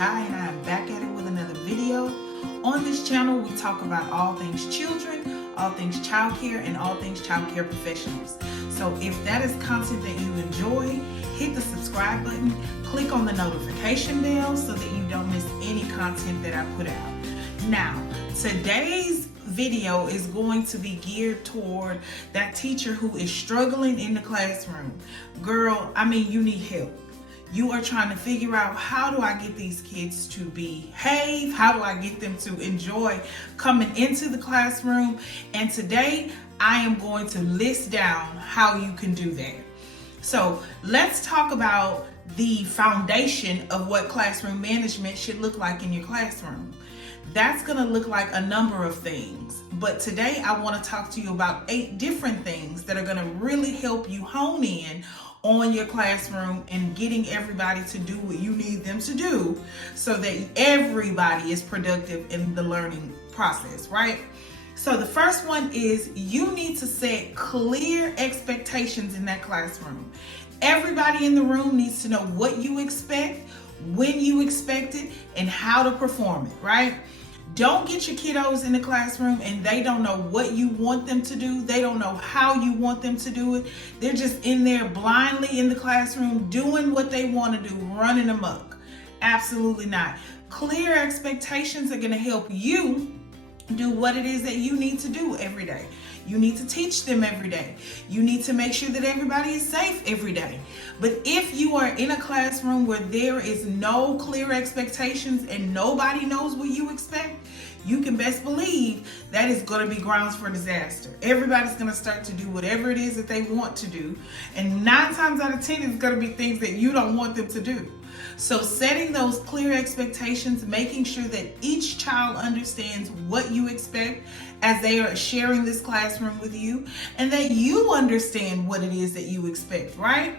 Ty, and I am back at it with another video. On this channel, we talk about all things children, all things childcare, and all things childcare professionals. So if that is content that you enjoy, hit the subscribe button, click on the notification bell so that you don't miss any content that I put out. Now, today's video is going to be geared toward that teacher who is struggling in the classroom. Girl, you need help. You are trying to figure out, how do I get these kids to behave? How do I get them to enjoy coming into the classroom? And today I am going to list down how you can do that. So let's talk about the foundation of what classroom management should look like in your classroom. That's going to look like a number of things. But today I want to talk to you about 8 different things that are going to really help you hone in on your classroom and getting everybody to do what you need them to do so that everybody is productive in the learning process, right? So the first one is you need to set clear expectations in that classroom. Everybody in the room needs to know what you expect, when you expect it, and how to perform it, right? Don't get your kiddos in the classroom and they don't know what you want them to do. They don't know how you want them to do it. They're just in there blindly in the classroom doing what they want to do, running amok. Absolutely not. Clear expectations are going to help you do what it is that you need to do every day. You need to teach them every day. You need to make sure that everybody is safe every day. But if you are in a classroom where there is no clear expectations and nobody knows what you expect, you can best believe that is going to be grounds for disaster. Everybody's going to start to do whatever it is that they want to do. And 9 times out of 10, it's going to be things that you don't want them to do. So setting those clear expectations, making sure that each child understands what you expect as they are sharing this classroom with you, and that you understand what it is that you expect, right?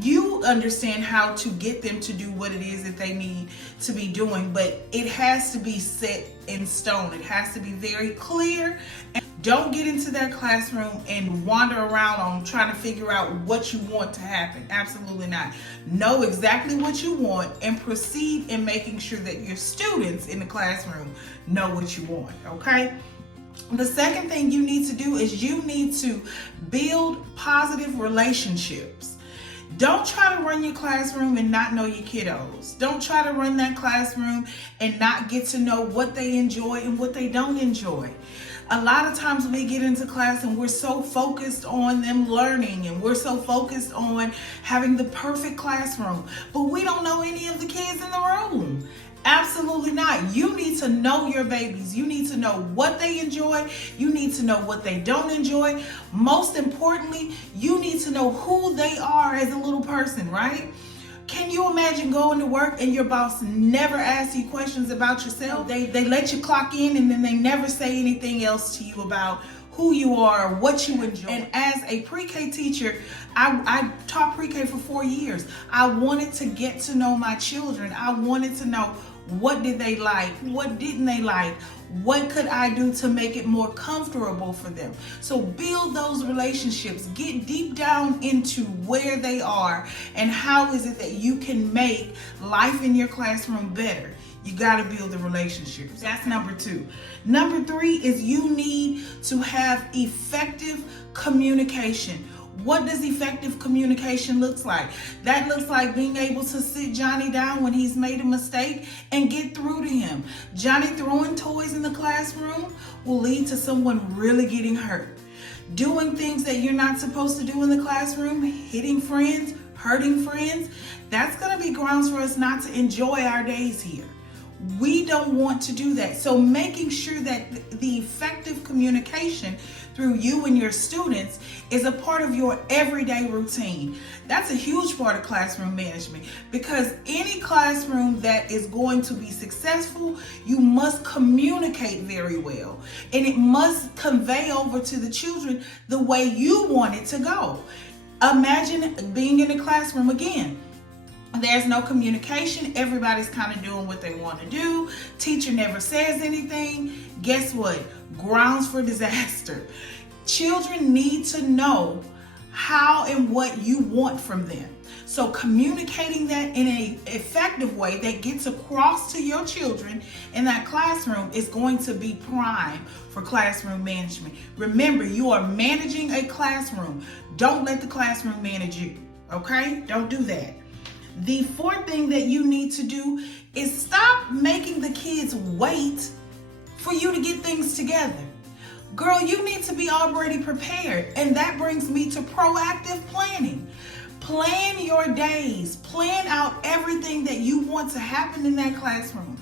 You understand how to get them to do what it is that they need to be doing, but it has to be set in stone. It has to be very clear. And don't get into that classroom and wander around on trying to figure out what you want to happen. Absolutely not. Know exactly what you want and proceed in making sure that your students in the classroom know what you want, okay? The second thing you need to do is you need to build positive relationships. Don't try to run your classroom and not know your kiddos. Don't try to run that classroom and not get to know what they enjoy and what they don't enjoy. A lot of times we get into class and we're so focused on them learning and we're so focused on having the perfect classroom, but we don't know any of the kids in the room. Absolutely not. You need to know your babies. You need to know what they enjoy. You need to know what they don't enjoy. Most importantly, you need to know who they are as a little person, right? Can you imagine going to work and your boss never asks you questions about yourself? They let you clock in and then they never say anything else to you about who you are, what you enjoy. And as a pre-K teacher, I taught pre-K for 4 years. I wanted to get to know my children. I wanted to know, what did they like? What didn't they like? What could I do to make it more comfortable for them? So build those relationships. Get deep down into where they are and how is it that you can make life in your classroom better. You got to build the relationships. That's number 2. Number 3 is you need to have effective communication. What does effective communication look like? That looks like being able to sit Johnny down when he's made a mistake and get through to him. Johnny throwing toys in the classroom will lead to someone really getting hurt. Doing things that you're not supposed to do in the classroom, hitting friends, hurting friends, that's going to be grounds for us not to enjoy our days here. We don't want to do that. So making sure that the effective communication through you and your students is a part of your everyday routine. That's a huge part of classroom management, because any classroom that is going to be successful, you must communicate very well. And it must convey over to the children the way you want it to go. Imagine being in a classroom again. There's no communication. Everybody's kind of doing what they want to do. Teacher never says anything. Guess what? Grounds for disaster. Children need to know how and what you want from them. So communicating that in an effective way that gets across to your children in that classroom is going to be prime for classroom management. Remember, you are managing a classroom. Don't let the classroom manage you, okay? Don't do that. The fourth thing that you need to do is stop making the kids wait for you to get things together. Girl, you need to be already prepared, and that brings me to proactive planning. Plan your days. Plan out everything that you want to happen in that classroom.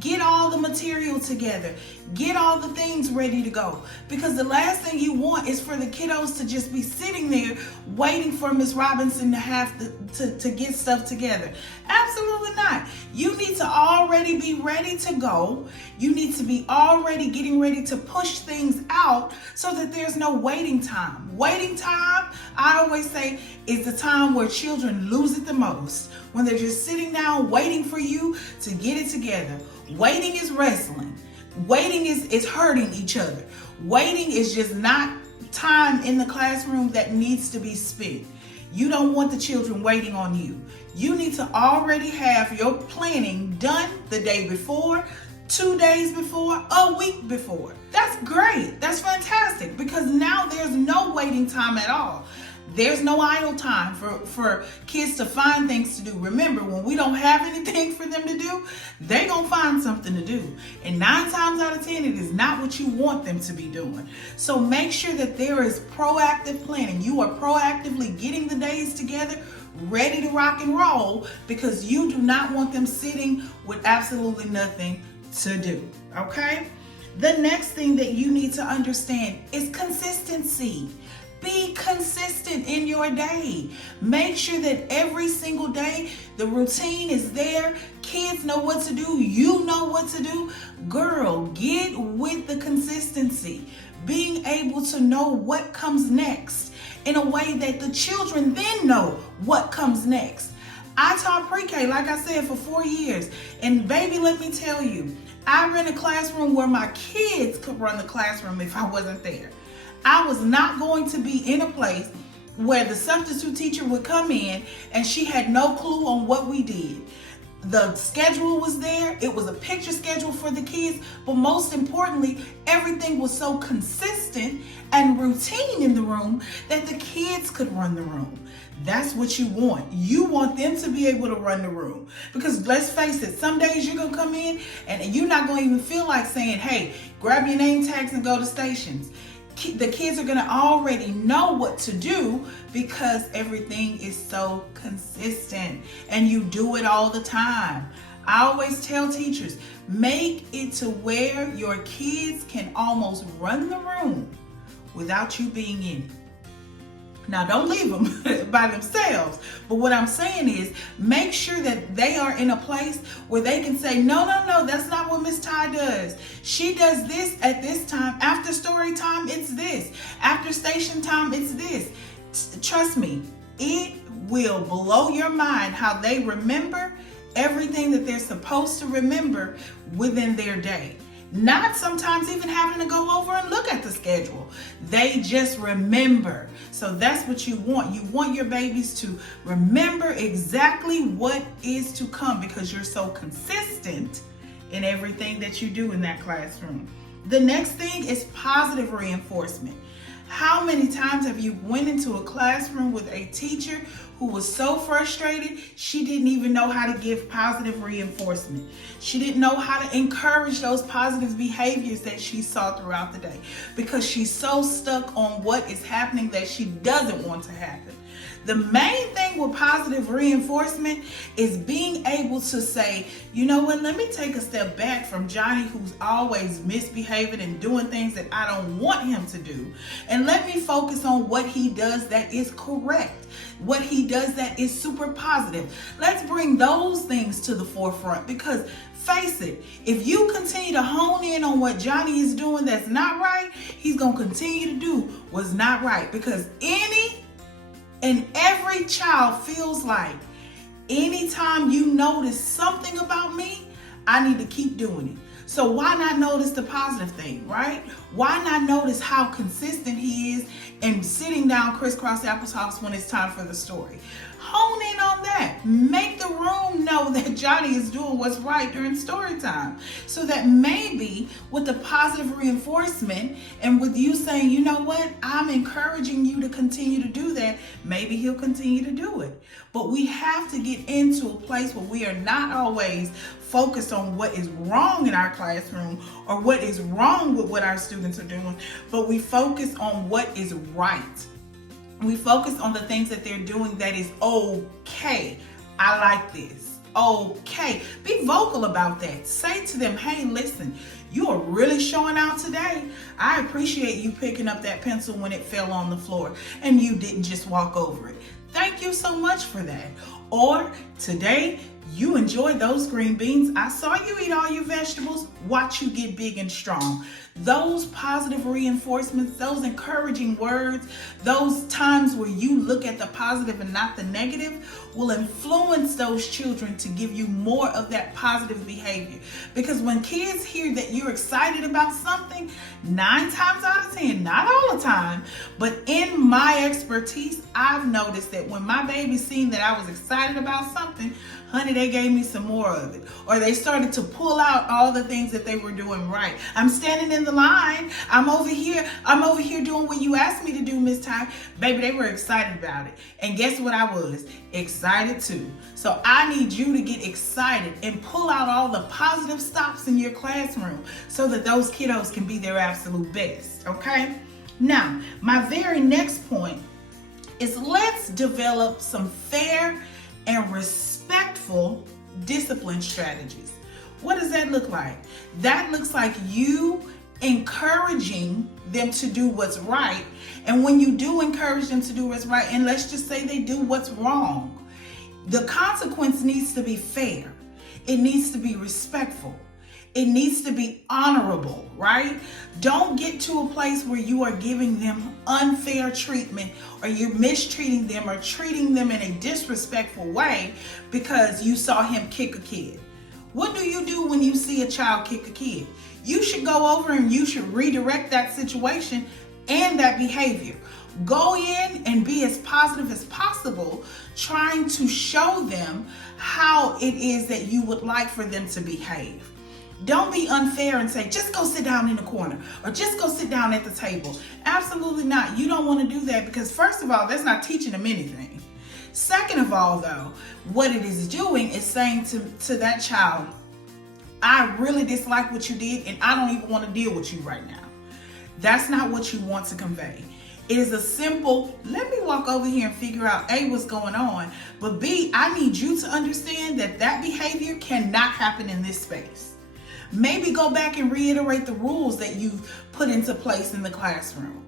Get all the material together. Get all the things ready to go. Because the last thing you want is for the kiddos to just be sitting there waiting for Miss Robinson to have to get stuff together. Absolutely not. You need to already be ready to go. You need to be already getting ready to push things out so that there's no waiting time. Waiting time, I always say, is the time where children lose it the most. When they're just sitting down waiting for you to get it together. Waiting is wrestling. Waiting is hurting each other. Waiting is just not time in the classroom that needs to be spent. You don't want the children waiting on you. You need to already have your planning done the day before, 2 days before, a week before. That's great. That's fantastic, because now there's no waiting time at all. There's no idle time for kids to find things to do. Remember, when we don't have anything for them to do, they're going to find something to do. And 9 times out of 10, it is not what you want them to be doing. So make sure that there is proactive planning. You are proactively getting the days together, ready to rock and roll, because you do not want them sitting with absolutely nothing to do. Okay? The next thing that you need to understand is consistency. Be consistent in your day. Make sure that every single day the routine is there. Kids know what to do. You know what to do. Girl, get with the consistency. Being able to know what comes next in a way that the children then know what comes next. I taught pre-K, like I said, for 4 years. And baby, let me tell you, I ran a classroom where my kids could run the classroom if I wasn't there. I was not going to be in a place where the substitute teacher would come in and she had no clue on what we did. The schedule was there. It was a picture schedule for the kids. But most importantly, everything was so consistent and routine in the room that the kids could run the room. That's what you want. You want them to be able to run the room. Because let's face it, some days you're going to come in and you're not going to even feel like saying, hey, grab your name tags and go to stations. The kids are going to already know what to do because everything is so consistent and you do it all the time. I always tell teachers, make it to where your kids can almost run the room without you being in it. Now, don't leave them by themselves. But what I'm saying is make sure that they are in a place where they can say, no, that's not what Miss Ty does. She does this at this time. After story time, it's this. After station time, it's this. Trust me, it will blow your mind how they remember everything that they're supposed to remember within their day. Not sometimes even having to go over and look at the schedule. They just remember. So that's what you want. You want your babies to remember exactly what is to come because you're so consistent in everything that you do in that classroom. The next thing is positive reinforcement. How many times have you went into a classroom with a teacher who was so frustrated, she didn't even know how to give positive reinforcement. She didn't know how to encourage those positive behaviors that she saw throughout the day because she's so stuck on what is happening that she doesn't want to happen. The main thing with positive reinforcement is being able to say, you know what, let me take a step back from Johnny, who's always misbehaving and doing things that I don't want him to do. And let me focus on what he does that is correct, what he does that is super positive. Let's bring those things to the forefront because face it, if you continue to hone in on what Johnny is doing that's not right, he's going to continue to do what's not right because and every child feels like anytime you notice something about me, I need to keep doing it. So why not notice the positive thing, right? Why not notice how consistent he is in sitting down crisscross applesauce when it's time for the story? hone in on that. Make the room know that Johnny is doing what's right during story time. So that maybe with the positive reinforcement and with you saying, you know what, I'm encouraging you to continue to do that, maybe he'll continue to do it. But we have to get into a place where we are not always focused on what is wrong in our classroom or what is wrong with what our students are doing, but we focus on what is right. We focus on the things that they're doing that is okay. I like this. Okay. Be vocal about that. Say to them, hey, listen, you are really showing out today. I appreciate you picking up that pencil when it fell on the floor and you didn't just walk over it. Thank you so much for that. Or today, you enjoyed those green beans. I saw you eat all your vegetables. Watch you get big and strong. Those positive reinforcements, those encouraging words, those times where you look at the positive and not the negative will influence those children to give you more of that positive behavior. Because when kids hear that you're excited about something, 9 times out of 10, not all the time, but in my expertise, I've noticed that when my baby seen that I was excited about something, honey, they gave me some more of it. Or they started to pull out all the things that they were doing right. I'm standing in the line. I'm over here doing what you asked me to do, Miss Ty. Baby, they were excited about it. And guess what I was? Excited too. So I need you to get excited and pull out all the positive stops in your classroom so that those kiddos can be their absolute best, okay? Now, my very next point is let's develop some fair and respectful discipline strategies. What does that look like? That looks like you encouraging them to do what's right. And when you do encourage them to do what's right, and let's just say they do what's wrong, the consequence needs to be fair. It needs to be respectful. It needs to be honorable, right? Don't get to a place where you are giving them unfair treatment or you're mistreating them or treating them in a disrespectful way because you saw him kick a kid. What do you do when you see a child kick a kid? You should go over and you should redirect that situation and that behavior. Go in and be as positive as possible, trying to show them how it is that you would like for them to behave. Don't be unfair and say, just go sit down in the corner or just go sit down at the table. Absolutely not. You don't want to do that because first of all, that's not teaching them anything. Second of all, though, what it is doing is saying to that child, I really dislike what you did and I don't even want to deal with you right now. That's not what you want to convey. It is a simple, let me walk over here and figure out A, what's going on, but B, I need you to understand that that behavior cannot happen in this space. Maybe go back and reiterate the rules that you've put into place in the classroom.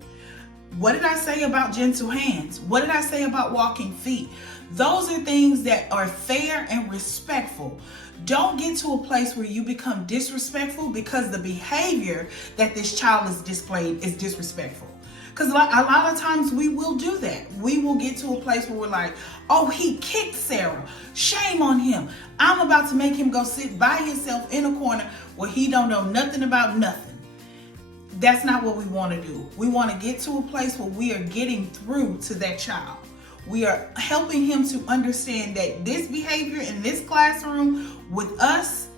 What did I say about gentle hands? What did I say about walking feet? Those are things that are fair and respectful. Don't get to a place where you become disrespectful because the behavior that this child is displayed is disrespectful. Because a lot of times we will do that. We will get to a place where we're like, oh, he kicked Sarah. Shame on him. I'm about to make him go sit by himself in a corner where he don't know nothing about nothing. That's not what we want to do. We want to get to a place where we are getting through to that child. We are helping him to understand that this behavior in this classroom with us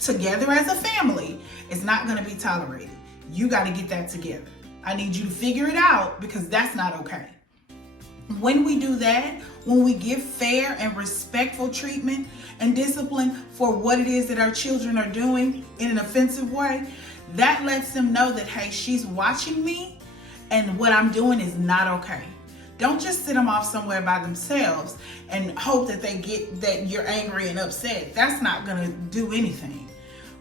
together as a family is not going to be tolerated. You got to get that together. I need you to figure it out because that's not okay. When we do that, when we give fair and respectful treatment and discipline for what it is that our children are doing in an offensive way, that lets them know that, hey, she's watching me and what I'm doing is not okay. Don't just sit them off somewhere by themselves and hope that they get that you're angry and upset. That's not going to do anything.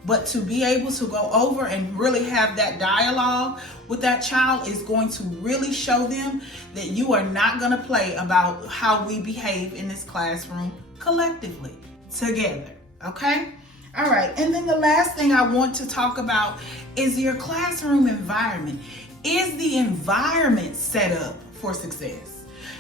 But to be able to go over and really have that dialogue with that child is going to really show them that you are not going to play about how we behave in this classroom collectively, together, okay? All right, and then the last thing I want to talk about is your classroom environment. Is the environment set up for success?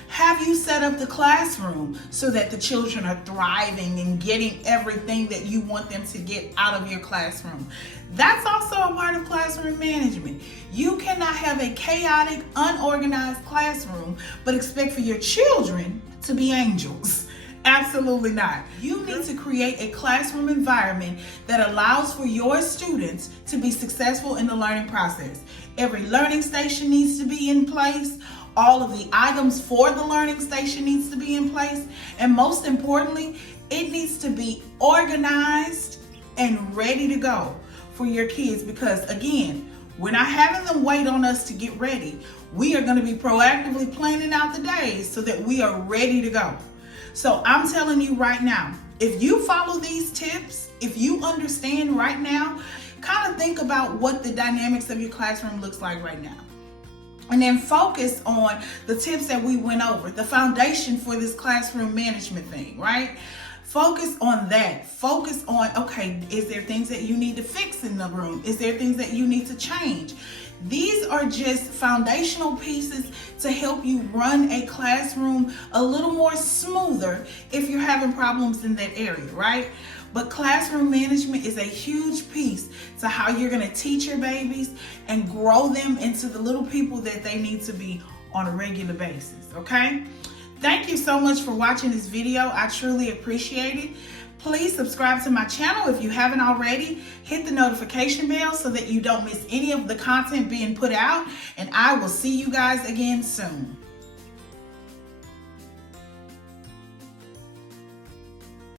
Have you set up the classroom so that the children are thriving and getting everything that you want them to get out of your classroom? That's also a part of classroom management. You cannot have a chaotic, unorganized classroom, but expect for your children to be angels. Absolutely not. You need to create a classroom environment that allows for your students to be successful in the learning process. Every learning station needs to be in place. All of the items for the learning station needs to be in place. And most importantly, it needs to be organized and ready to go for your kids, because again, we're not having them wait on us to get ready. We are going to be proactively planning out the days so that we are ready to go. So I'm telling you right now, if you follow these tips, if you understand right now, kind of think about what the dynamics of your classroom looks like right now. And then focus on the tips that we went over, the foundation for this classroom management thing, right? Focus on that. Focus on, okay, is there things that you need to fix in the room? Is there things that you need to change? These are just foundational pieces to help you run a classroom a little more smoother if you're having problems in that area, right? But classroom management is a huge piece to how you're going to teach your babies and grow them into the little people that they need to be on a regular basis, okay? Thank you so much for watching this video. I truly appreciate it. Please subscribe to my channel if you haven't already. Hit the notification bell so that you don't miss any of the content being put out. And I will see you guys again soon.